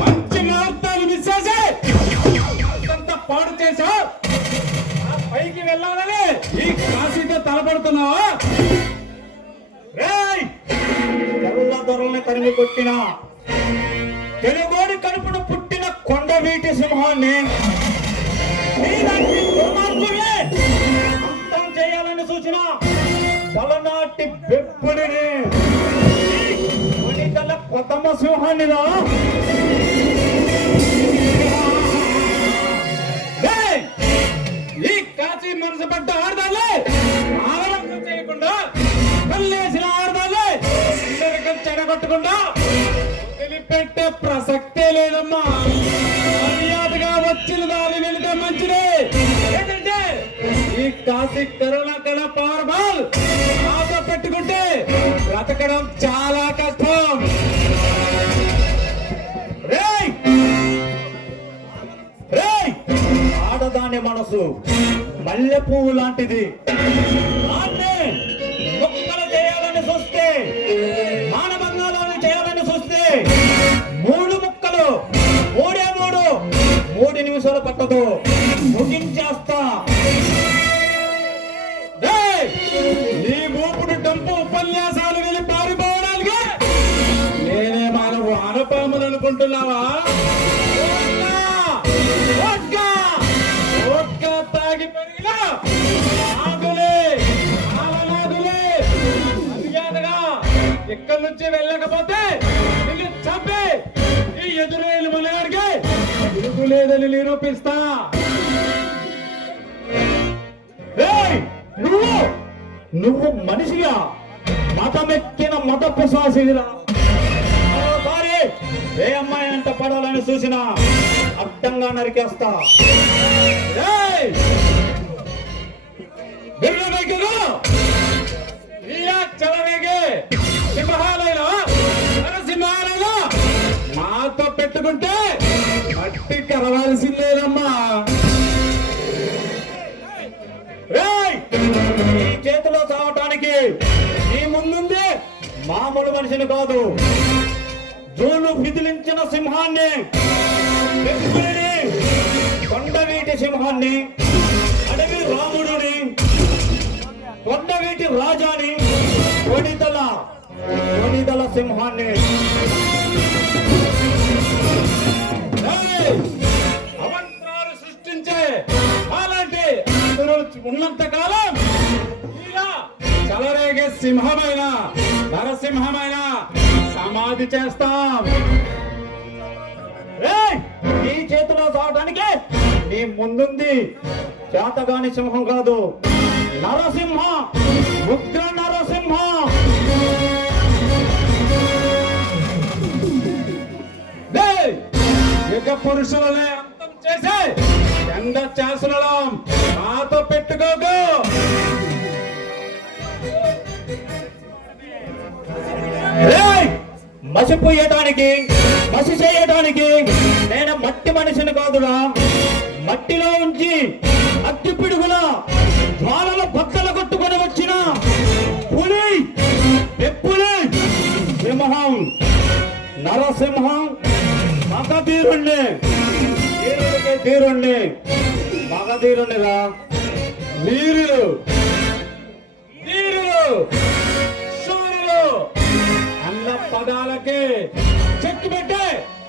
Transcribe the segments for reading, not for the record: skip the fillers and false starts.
మంచి ముహూర్తాలు మిస్ చేసి పాడు చేసా పైకి వెళ్ళాలని ఈ కాశీతో తలపడుతున్నావా? తెల్ల దొరల్ని తరిమి కొట్టిన తెలుగోడి కడుపును పుట్టిన కొండవీటి సింహాన్ని అంతం చేయాలని సూచన పలనాటి బెప్పుడిని మణికల కొత్తమ సింహాన్నిరా ఈ కాశీ మనసు పడ్డ ఆడదాలే ఆవరణం చేయకుండా పల్లేసిన ఆడదాలే చెడగొట్టకుండా వదిలిపెట్టే ప్రసక్తే లేదమ్మా. మర్యాదగా వచ్చిన దాని వెళితే మంచిదే. ఏంటంటే ఈ కాశీ కరోనా కళ పవర్ బాల్ ఆశ పెట్టుకుంటే బ్రతకడం చాలా కష్టం. ఆడదాని మనసు మల్లె పువ్వు లాంటిది. ముక్కలు చేయాలని చూస్తే మానభంగాలను చేయాలని చూస్తే మూడు ముక్కలు మూడు నిమిషాలు పట్టదు, ముగించేస్తా. నీ మూపుడు డబ్బు ఉపన్యాసాలు వెళ్ళి పారిపోవడానికి నేనే మానవు ఆనపాములు అనుకుంటున్నావా? తాగి పెరిగిన మర్యాదగా ఇక్కడి నుంచి వెళ్ళకపోతే నిన్ను చంపి ఈ ఎదురు మలగాడికి తిరుగులేదని నిరూపిస్తా. నువ్వు మనిషిగా మతమెక్కిన మత పిశాచిరా. ఏ అమ్మాయి అంట పడాలని చూసినా అడ్డంగా నరికేస్తా. సింహాలయంలో మాతో పెట్టుకుంటే మట్టి కరవాల్సిందేనమ్మా. ఈ చేతిలో చావటానికి నీ ముందుంది మామూలు మనిషిని కాదు, జూలు విదిలించిన సింహాన్ని, కొండవీటి సింహాన్ని, అడవి రాముడిని, కొండవీటి రాజాని, కొడిదల సింహాన్ని. అవంతరాలు సృష్టించే అలాంటి ఉన్నంత కాలం ఇలా చలరేగే సింహమైన నరసింహమైన సమాధి చేస్తాం. నీ చేతిలో చావడానికి నీ ముందుంది చేతగాని సింహం కాదు, నరసింహ, ఉగ్ర నరసింహ. యుగ పురుషులనే అంతం చేసి ఎండ చేసడం నాతో పెట్టుకోకు. మసిపోయటానికి మసి చేయటానికి నేను మట్టి మనిషిని కాదురా. మట్టిలో ఉంచి అగ్గి పిడుగుల జ్వాలల బద్దలు కొట్టుకొని వచ్చిన పులి, పెప్పులి, సింహం, నరసింహం, మగధీరుణ్ణి, తీరుణ్ణి, మగధీరుణ్ణిరా. వీరులు, అన్న పదాలకి చెక్కి పెట్టి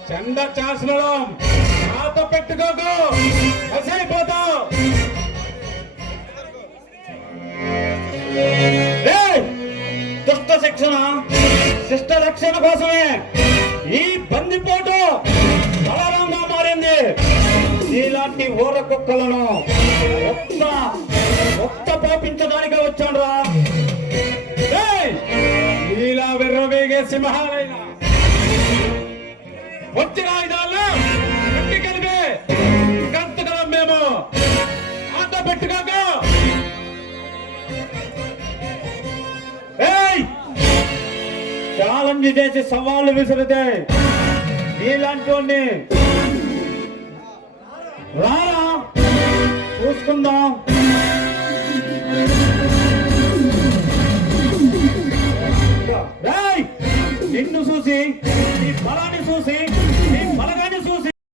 చంద చేసడం నాతో పెట్టుకోకు, అయిపోతావు. దుష్ట శిక్షణ శిష్ట రక్షణ కోసమే ఈ బందిపోటు బలరంగా మారింది. నీలాంటి ఊర కుక్కలను ఒక్క పాపించడానికే వచ్చాను రా. నీలా విర్రవేగే సింహాలైనా వచ్చిన ఆయుధాల్లో పెట్టి కలిపి గంతగలం మేము ఆట పెట్టుకోక. ఛాలెంజ్ చేసి సవాళ్ళు విసిరితే నీలాంటి వాడిని రారా చూసుకుందాం. నిన్ను చూసి నీ బలాన్ని చూసి నీ